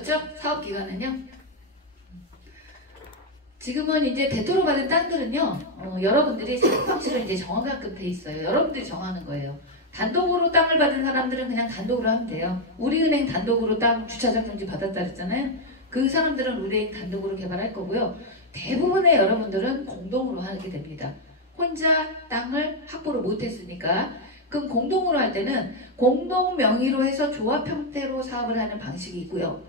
그렇죠? 사업 기간은요. 지금은 이제 대토로 받은 땅들은요, 여러분들이 사업 방식을 이제 정하게끔 돼 있어요. 여러분들이 정하는 거예요. 단독으로 땅을 받은 사람들은 그냥 단독으로 하면 돼요. 우리은행 단독으로 땅 주차장 금지 받았다 그랬잖아요. 그 사람들은 우리은행 단독으로 개발할 거고요. 대부분의 여러분들은 공동으로 하게 됩니다. 혼자 땅을 확보를 못했으니까. 그럼 공동으로 할 때는 공동 명의로 해서 조합 형태로 사업을 하는 방식이 있고요.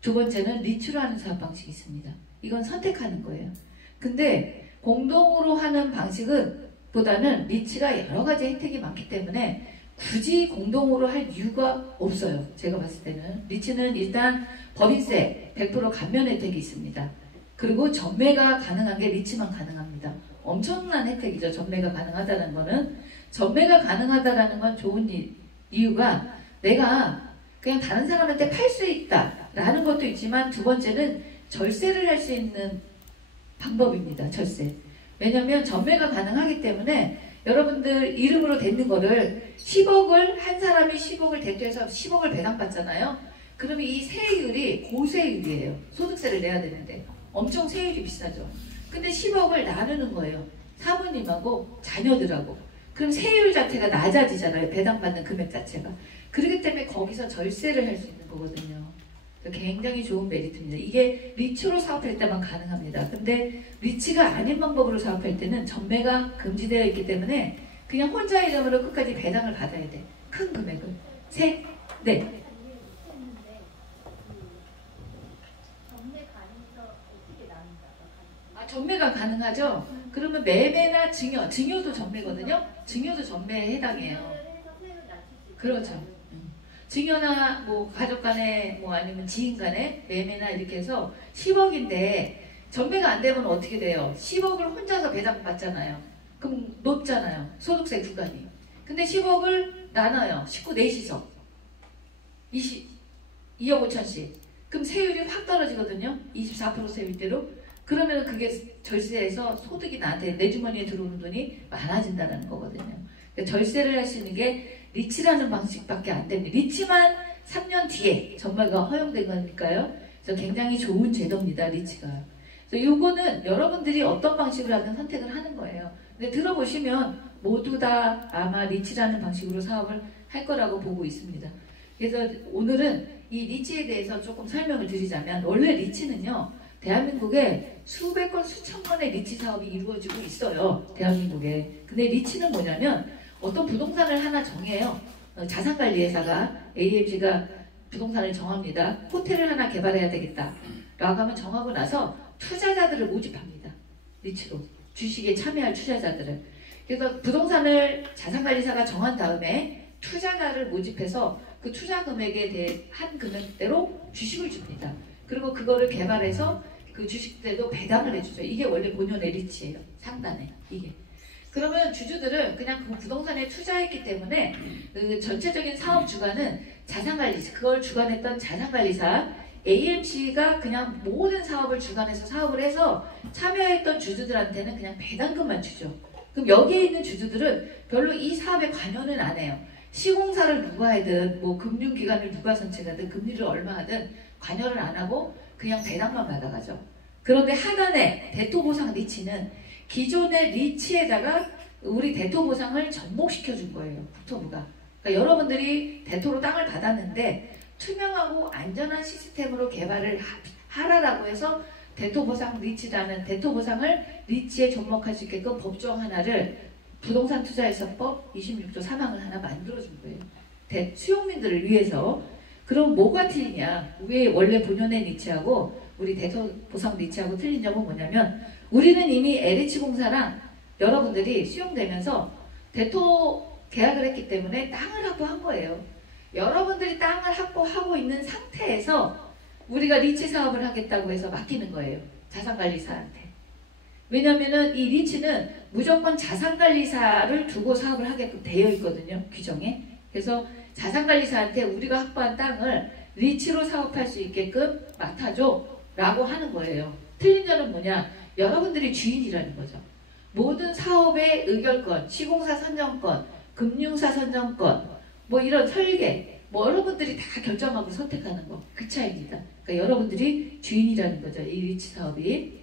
두 번째는 리츠로 하는 사업 방식이 있습니다. 이건 선택하는 거예요. 근데 공동으로 하는 방식은 보다는 리츠가 여러 가지 혜택이 많기 때문에 굳이 공동으로 할 이유가 없어요. 제가 봤을 때는. 리츠는 일단 법인세 100% 감면 혜택이 있습니다. 그리고 전매가 가능한 게 리츠만 가능합니다. 엄청난 혜택이죠. 전매가 가능하다는 거는. 전매가 가능하다는 건 좋은 이유가 내가 그냥 다른 사람한테 팔 수 있다 라는 것도 있지만, 두 번째는 절세를 할 수 있는 방법입니다. 절세. 왜냐면 전매가 가능하기 때문에 여러분들 이름으로 댔는 거를 10억을 한 사람이 10억을 대투해서 10억을 배당받잖아요. 그러면 이 세율이 고세율이에요. 소득세를 내야 되는데 엄청 세율이 비싸죠. 근데 10억을 나누는 거예요. 사모님하고 자녀들하고. 그럼 세율 자체가 낮아지잖아요. 배당받는 금액 자체가. 그렇기 때문에 거기서 절세를 할 수 있는 거거든요. 굉장히 좋은 메리트입니다. 이게 리츠로 사업할 때만 가능합니다. 근데 리츠가 아닌 방법으로 사업할 때는 전매가 금지되어 있기 때문에 그냥 혼자 이름으로 끝까지 배당을 받아야 돼. 큰 금액을. 네. 전매가 가능하죠? 그러면 매매나 증여도 전매거든요? 증여도 전매에 해당해요. 그렇죠. 증여나 뭐 가족 간에 뭐 아니면 지인 간에 매매나 이렇게 해서 10억인데 전매가 안 되면 어떻게 돼요? 10억을 혼자서 배당 받잖아요. 그럼 높잖아요. 소득세 구간이. 근데 10억을 나눠요. 식구 넷이서. 2억 5천씩. 그럼 세율이 확 떨어지거든요. 24% 세율대로. 그러면 그게 절세에서 소득이 나한테 내 주머니에 들어오는 돈이 많아진다는 거거든요. 그러니까 절세를 할 수 있는 게 리츠라는 방식밖에 안 됩니다. 리츠만 3년 뒤에 전매가 허용된 거니까요. 그래서 굉장히 좋은 제도입니다. 리츠가. 그래서 요거는 여러분들이 어떤 방식을 하든 선택을 하는 거예요. 근데 들어보시면 모두 다 아마 리츠라는 방식으로 사업을 할 거라고 보고 있습니다. 그래서 오늘은 이 리츠에 대해서 조금 설명을 드리자면, 원래 리츠는요, 대한민국에 수백 건 수천 건의 리츠 사업이 이루어지고 있어요. 대한민국에. 근데 리츠는 뭐냐면 어떤 부동산을 하나 정해요. 자산관리회사가 AMC가 부동산을 정합니다. 호텔을 하나 개발해야 되겠다 라고 하면 정하고 나서 투자자들을 모집합니다. 리츠로. 주식에 참여할 투자자들을. 그래서 부동산을 자산관리사가 정한 다음에 투자자를 모집해서 그 투자 금액에 대해 한 금액대로 주식을 줍니다. 그리고 그거를 개발해서 그 주식대도 배당을 해주죠. 이게 원래 본연의 리츠예요. 상단에 이게. 그러면 주주들은 그냥 그 부동산에 투자했기 때문에 그 전체적인 사업 주관은 자산관리사, 그걸 주관했던 자산관리사 AMC가 그냥 모든 사업을 주관해서 사업을 해서 참여했던 주주들한테는 그냥 배당금만 주죠. 그럼 여기에 있는 주주들은 별로 이 사업에 관여는 안 해요. 시공사를 누가 하든 뭐 금융기관을 누가 선택하든 금리를 얼마 하든 관여를 안 하고 그냥 배당만 받아가죠. 그런데 하단에 대토보상 리츠는 기존의 리츠에다가 우리 대토보상을 접목시켜 준 거예요. 국토부가. 그러니까 여러분들이 대토로 땅을 받았는데 투명하고 안전한 시스템으로 개발을 하라라고 해서 대토보상 리츠라는 대토보상을 리츠에 접목할 수 있게끔 법정 하나를 부동산 투자해서법 26조 3항을 하나 만들어준 거예요. 수용민들을 위해서. 그럼 뭐가 틀리냐? 왜 원래 본연의 리츠하고 우리 대토보상 리츠하고 틀린 점은 뭐냐면, 우리는 이미 LH공사랑 여러분들이 수용되면서 대토 계약을 했기 때문에 땅을 확보한 거예요. 여러분들이 땅을 확보하고 있는 상태에서 우리가 리츠 사업을 하겠다고 해서 맡기는 거예요. 자산관리사한테. 왜냐면은 이 리츠는 무조건 자산관리사를 두고 사업을 하게끔 되어 있거든요. 규정에. 그래서 자산관리사한테 우리가 확보한 땅을 리츠로 사업할 수 있게끔 맡아줘 라고 하는 거예요. 틀린 점은 뭐냐? 여러분들이 주인이라는 거죠. 모든 사업의 의결권, 시공사 선정권, 금융사 선정권, 뭐 이런 설계, 뭐 여러분들이 다 결정하고 선택하는 거, 그 차이입니다. 그러니까 여러분들이 주인이라는 거죠. 이 리치 사업이.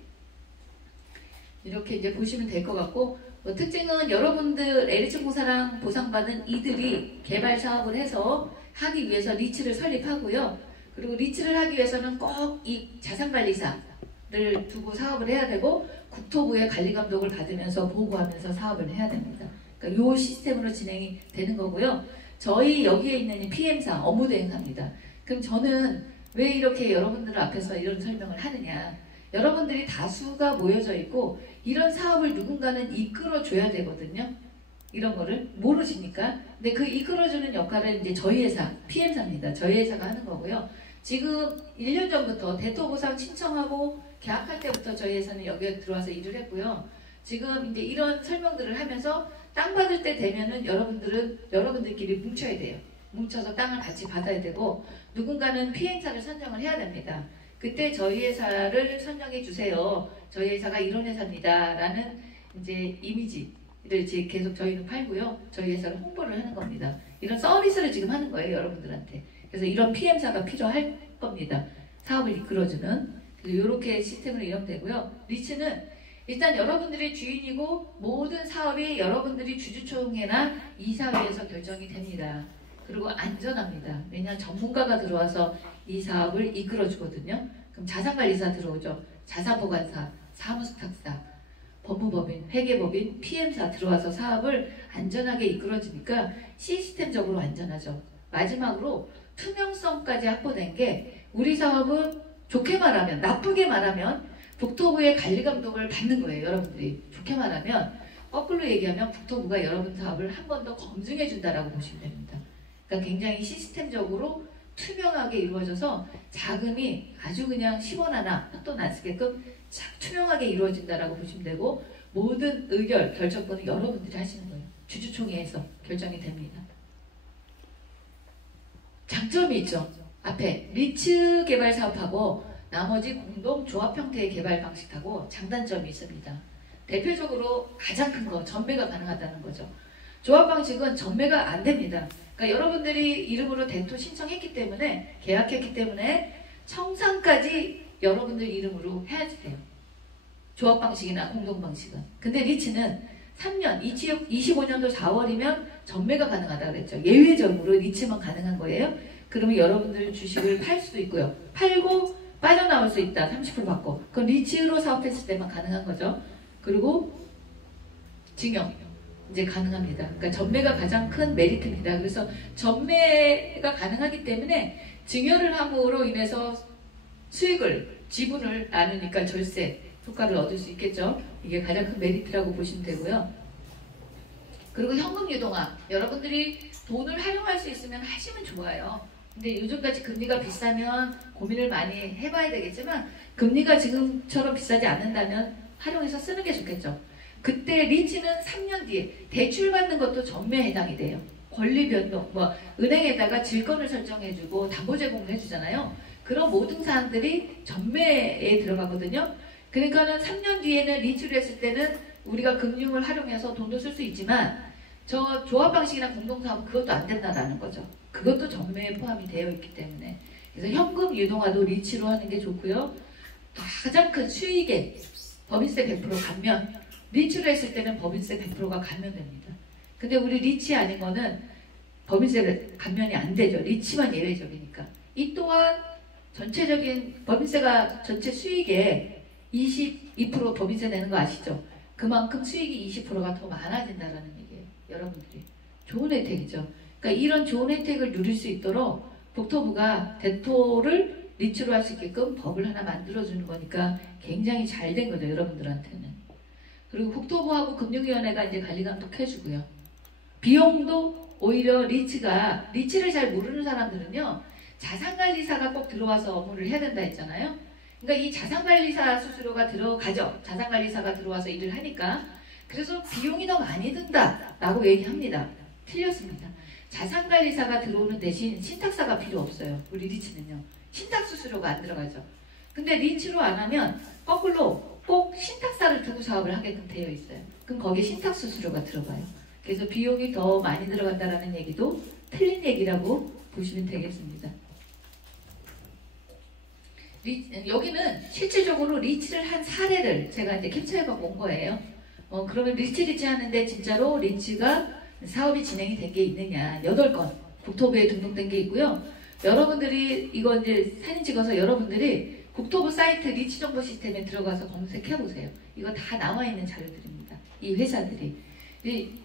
이렇게 이제 보시면 될 것 같고, 뭐 특징은 여러분들 LH공사랑 보상받은 이들이 개발 사업을 해서 하기 위해서 리치를 설립하고요. 그리고 리치를 하기 위해서는 꼭 이 자산관리사를 두고 사업을 해야 되고, 국토부의 관리감독을 받으면서 보고하면서 사업을 해야 됩니다. 그러니까 이 시스템으로 진행이 되는 거고요. 저희 여기에 있는 이 PM사 업무대행사입니다. 그럼 저는 왜 이렇게 여러분들 앞에서 이런 설명을 하느냐. 여러분들이 다수가 모여져 있고 이런 사업을 누군가는 이끌어줘야 되거든요. 이런 거를 모르시니까. 근데 그 이끌어주는 역할을 이제 저희 회사, PM사입니다. 저희 회사가 하는 거고요. 지금 1년 전부터 대토보상 신청하고 계약할 때부터 저희 회사는 여기에 들어와서 일을 했고요. 지금 이제 이런 설명들을 하면서 땅 받을 때 되면은 여러분들끼리 뭉쳐야 돼요. 뭉쳐서 땅을 같이 받아야 되고 누군가는 PM사를 선정을 해야 됩니다. 그때 저희 회사를 선정해 주세요. 저희 회사가 이런 회사입니다. 라는 이제 이미지를 지금 계속 저희는 팔고요. 저희 회사를 홍보를 하는 겁니다. 이런 서비스를 지금 하는 거예요. 여러분들한테. 그래서 이런 PM사가 필요할 겁니다. 사업을 이끌어주는. 이렇게 시스템으로 이용되고요. 리츠는 일단 여러분들이 주인이고 모든 사업이 여러분들이 주주총회나 이사회에서 결정이 됩니다. 그리고 안전합니다. 왜냐하면 전문가가 들어와서 이 사업을 이끌어주거든요. 그럼 자산관리사 들어오죠. 자산보관사, 사무탁사, 법무법인, 회계법인, PM사 들어와서 사업을 안전하게 이끌어주니까 시스템적으로 안전하죠. 마지막으로 투명성까지 확보된 게 우리 사업은 좋게 말하면, 나쁘게 말하면 국토부의 관리감독을 받는 거예요. 여러분들이 좋게 말하면, 거꾸로 얘기하면 국토부가 여러분 사업을 한 번 더 검증해 준다라고 보시면 됩니다. 그러니까 굉장히 시스템적으로 투명하게 이루어져서 자금이 아주 그냥 10원 하나 헛돈 안 쓰게끔 투명하게 이루어진다라고 보시면 되고, 모든 의결, 결정권은 여러분들이 하시는 거예요. 주주총회에서 결정이 됩니다. 장점이 있죠. 앞에 리츠 개발 사업하고 나머지 공동 조합 형태의 개발 방식하고 장단점이 있습니다. 대표적으로 가장 큰 거, 전매가 가능하다는 거죠. 조합 방식은 전매가 안 됩니다. 그러니까 여러분들이 이름으로 대토 신청했기 때문에, 계약했기 때문에 청산까지 여러분들 이름으로 해야지 돼요. 조합 방식이나 공동 방식은. 근데 리츠는 3년, 25년도 4월이면 전매가 가능하다고 그랬죠. 예외적으로 리츠만 가능한 거예요. 그러면 여러분들 주식을 팔 수도 있고요. 팔고 빠져나올 수 있다. 30% 받고. 그건 리츠로 사업했을 때만 가능한 거죠. 그리고 증여 이제 가능합니다. 그러니까 전매가 가장 큰 메리트입니다. 그래서 전매가 가능하기 때문에 증여를 함으로 인해서 수익을, 지분을 나누니까 절세 효과를 얻을 수 있겠죠. 이게 가장 큰 메리트라고 보시면 되고요. 그리고 현금 유동화. 여러분들이 돈을 활용할 수 있으면 하시면 좋아요. 근데 요즘같이 금리가 비싸면 고민을 많이 해봐야 되겠지만, 금리가 지금처럼 비싸지 않는다면 활용해서 쓰는 게 좋겠죠. 그때 리츠는 3년 뒤에 대출 받는 것도 전매에 해당이 돼요. 권리 변동, 은행에다가 질권을 설정해주고 담보 제공을 해주잖아요. 그런 모든 사항들이 전매에 들어가거든요. 그러니까는 3년 뒤에는 리츠를 했을 때는 우리가 금융을 활용해서 돈도 쓸 수 있지만, 저 조합 방식이나 공동사업은 그것도 안 된다라는 거죠. 그것도 전매에 포함이 되어 있기 때문에. 그래서 현금 유동화도 리츠로 하는 게 좋고요. 가장 큰 수익에 법인세 100% 감면, 리츠로 했을 때는 법인세 100%가 감면됩니다. 근데 우리 리츠 아닌 거는 법인세 감면이 안 되죠. 리츠만 예외적이니까. 이 또한 전체적인 법인세가 전체 수익에 22% 법인세 내는 거 아시죠? 그만큼 수익이 20%가 더 많아진다는 얘기예요. 여러분들이. 좋은 혜택이죠. 그러니까 이런 좋은 혜택을 누릴 수 있도록 국토부가 대토를 리츠로 할 수 있게끔 법을 하나 만들어주는 거니까 굉장히 잘 된 거죠. 여러분들한테는. 그리고 국토부하고 금융위원회가 이제 관리감독해주고요. 비용도 오히려 리츠를 잘 모르는 사람들은요, 자산관리사가 꼭 들어와서 업무를 해야 된다 했잖아요. 그러니까 이 자산관리사 수수료가 들어가죠. 자산관리사가 들어와서 일을 하니까. 그래서 비용이 더 많이 든다라고 얘기합니다. 틀렸습니다. 자산관리사가 들어오는 대신 신탁사가 필요 없어요. 우리 리츠는요. 신탁수수료가 안 들어가죠. 근데 리츠로 안 하면 거꾸로 꼭 신탁사를 두고 사업을 하게끔 되어 있어요. 그럼 거기에 신탁수수료가 들어가요. 그래서 비용이 더 많이 들어간다는 얘기도 틀린 얘기라고 보시면 되겠습니다. 여기는 실질적으로 리치를 한 사례를 제가 이제 캡처해서 온 거예요. 그러면 리치 하는데 진짜로 리치가 사업이 진행이 된 게 있느냐. 8건 국토부에 등록된 게 있고요. 여러분들이 이거 이제 사진 찍어서 여러분들이 국토부 사이트 리치 정보 시스템에 들어가서 검색해 보세요. 이거 다 나와 있는 자료들입니다. 이 회사들이.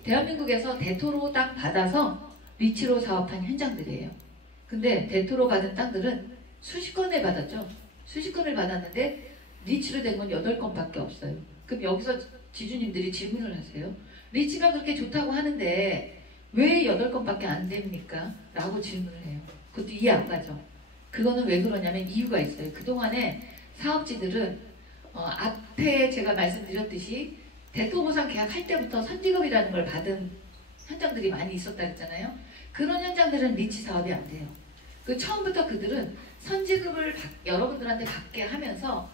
대한민국에서 대토로 땅 받아서 리치로 사업한 현장들이에요. 근데 대토로 받은 땅들은 수십 건을 받았죠. 수십 건을 받았는데 리치로 된 건 8건밖에 없어요. 그럼 여기서 지주님들이 질문을 하세요. 리치가 그렇게 좋다고 하는데 왜 8건밖에 안 됩니까? 라고 질문을 해요. 그것도 이해 안 가죠. 그거는 왜 그러냐면 이유가 있어요. 그동안에 사업지들은 앞에 제가 말씀드렸듯이 대토보상 계약할 때부터 선지급이라는 걸 받은 현장들이 많이 있었다 그랬잖아요. 그런 현장들은 리치 사업이 안 돼요. 처음부터 그들은 선지급을 여러분들한테 받게 하면서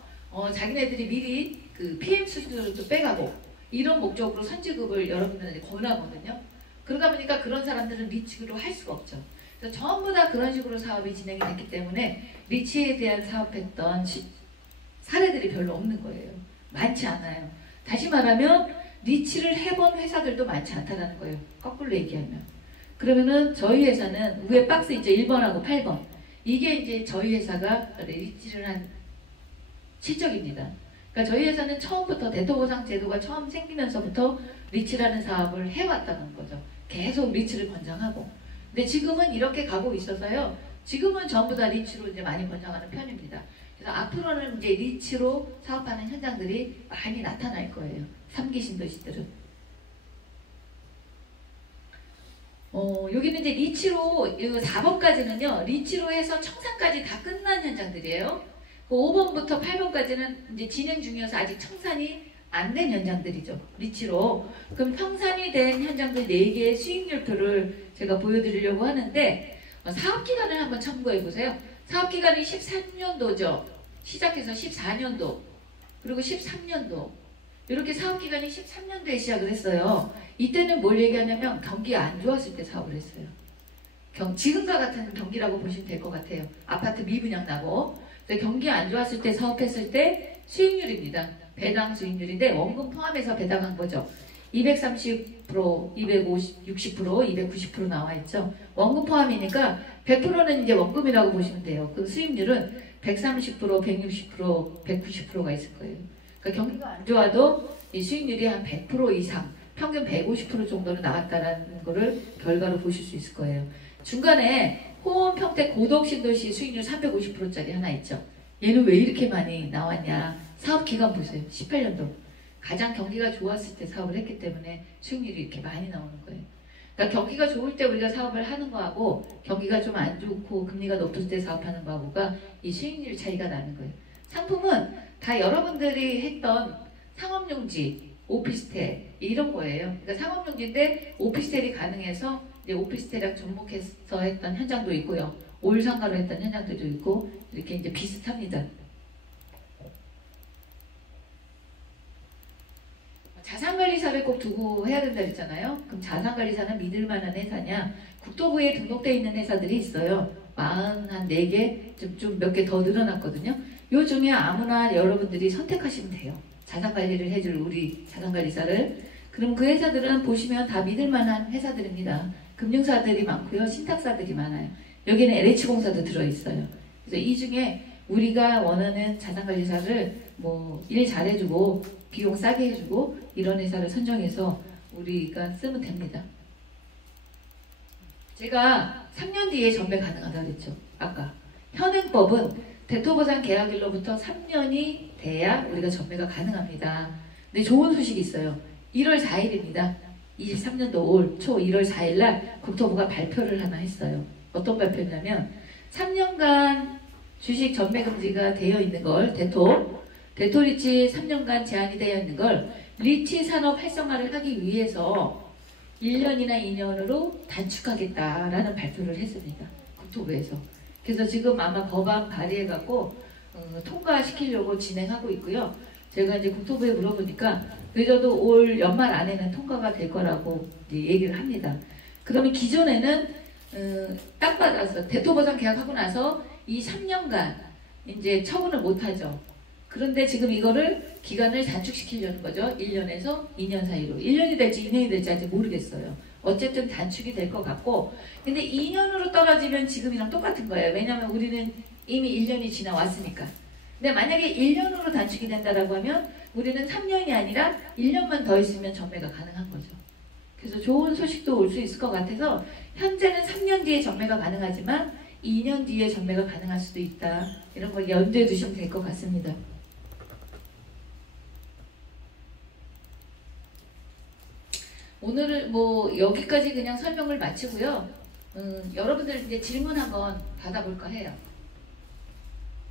자기네들이 미리 그 PM 수수료도 빼가고 이런 목적으로 선지급을 여러분들한테 권하거든요. 그러다 보니까 그런 사람들은 리치로 할 수가 없죠. 그래서 전부 다 그런 식으로 사업이 진행이 됐기 때문에 리치에 대한 사업했던 사례들이 별로 없는 거예요. 많지 않아요. 다시 말하면 리치를 해본 회사들도 많지 않다는 거예요. 거꾸로 얘기하면. 그러면은 저희 회사는 위에 박스 있죠. 1번하고 8번. 이게 이제 저희 회사가 리치를 한 실적입니다. 그러니까 저희 회사는 처음부터 대토보상 제도가 처음 생기면서부터 리치라는 사업을 해왔다는 거죠. 계속 리치를 권장하고. 근데 지금은 이렇게 가고 있어서요. 지금은 전부 다 리치로 이제 많이 권장하는 편입니다. 그래서 앞으로는 이제 리치로 사업하는 현장들이 많이 나타날 거예요. 3기 신도시들은. 여기는 이제 리치로 4번까지는요. 리치로 해서 청산까지 다 끝난 현장들이에요. 5번부터 8번까지는 이제 진행 중이어서 아직 청산이 안 된 현장들이죠. 리치로. 그럼 청산이 된 현장들 4개의 수익률표를 제가 보여드리려고 하는데 사업기간을 한번 참고해 보세요. 사업기간이 13년도죠. 시작해서 14년도 그리고 13년도 이렇게 사업기간이 13년도에 시작을 했어요. 이때는 뭘 얘기하냐면 경기가 안 좋았을 때 사업을 했어요. 지금과 같은 경기라고 보시면 될 것 같아요. 아파트 미분양 나고 경기 안 좋았을 때 사업했을 때 수익률입니다. 배당 수익률인데 원금 포함해서 배당한 거죠. 230%, 250, 60%, 290% 나와 있죠. 원금 포함이니까 100%는 이제 원금이라고 보시면 돼요. 그 수익률은 130%, 160%, 190%가 있을 거예요. 그러니까 경기가 안 좋아도 이 수익률이 한 100% 이상, 평균 150% 정도는 나왔다는 거를 결과로 보실 수 있을 거예요. 중간에 호원 평택 고덕신도시 수익률 350%짜리 하나 있죠. 얘는 왜 이렇게 많이 나왔냐. 사업기간 보세요. 18년도. 가장 경기가 좋았을 때 사업을 했기 때문에 수익률이 이렇게 많이 나오는 거예요. 그러니까 경기가 좋을 때 우리가 사업을 하는 거하고 경기가 좀 안 좋고 금리가 높을 때 사업하는 거하고가 이 수익률 차이가 나는 거예요. 상품은 다 여러분들이 했던 상업용지, 오피스텔 이런 거예요. 그러니까 상업용지인데 오피스텔이 가능해서 이제 오피스텔이랑 접목해서 했던 현장도 있고요. 올상가로 했던 현장들도 있고 이렇게 이제 비슷합니다. 자산관리사를 꼭 두고 해야 된다 했잖아요. 그럼 자산관리사는 믿을 만한 회사냐? 국토부에 등록되어 있는 회사들이 있어요. 44개, 좀 몇 개 더 늘어났거든요. 요 중에 아무나 여러분들이 선택하시면 돼요. 자산관리를 해줄 우리 자산관리사를. 그럼 그 회사들은 보시면 다 믿을 만한 회사들입니다. 금융사들이 많고요. 신탁사들이 많아요. 여기는 LH공사도 들어있어요. 그래서 이 중에 우리가 원하는 자산관리사를 뭐 일 잘해주고 비용 싸게 해주고 이런 회사를 선정해서 우리가 쓰면 됩니다. 제가 3년 뒤에 전매 가능하다고 그랬죠. 아까 현행법은 대토보상 계약일로부터 3년이 돼야 우리가 전매가 가능합니다. 근데 좋은 소식이 있어요. 1월 4일입니다. 23년도 올 초 1월 4일날 국토부가 발표를 하나 했어요. 어떤 발표냐면 3년간 주식 전매 금지가 되어 있는 걸 대토 리치 3년간 제한이 되어 있는 걸 리치 산업 활성화를 하기 위해서 1년이나 2년으로 단축하겠다라는 발표를 했습니다. 국토부에서. 그래서 지금 아마 법안 발의해갖고 통과시키려고 진행하고 있고요. 제가 이제 국토부에 물어보니까 늦어도 올 연말 안에는 통과가 될 거라고 얘기를 합니다. 그러면 기존에는 땅 받아서 대토보상 계약하고 나서 이 3년간 이제 처분을 못하죠. 그런데 지금 이거를 기간을 단축시키려는 거죠. 1년에서 2년 사이로. 1년이 될지 2년이 될지 아직 모르겠어요. 어쨌든 단축이 될 것 같고, 근데 2년으로 떨어지면 지금이랑 똑같은 거예요. 왜냐하면 우리는 이미 1년이 지나왔으니까. 근데 만약에 1년으로 단축이 된다라고 하면 우리는 3년이 아니라 1년만 더 있으면 전매가 가능한 거죠. 그래서 좋은 소식도 올 수 있을 것 같아서 현재는 3년 뒤에 전매가 가능하지만 2년 뒤에 전매가 가능할 수도 있다. 이런 걸 염두에 두시면 될 것 같습니다. 오늘은 뭐 여기까지 그냥 설명을 마치고요. 여러분들 이제 질문 한번 받아볼까 해요.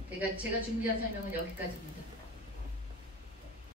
제가 준비한 설명은 여기까지입니다.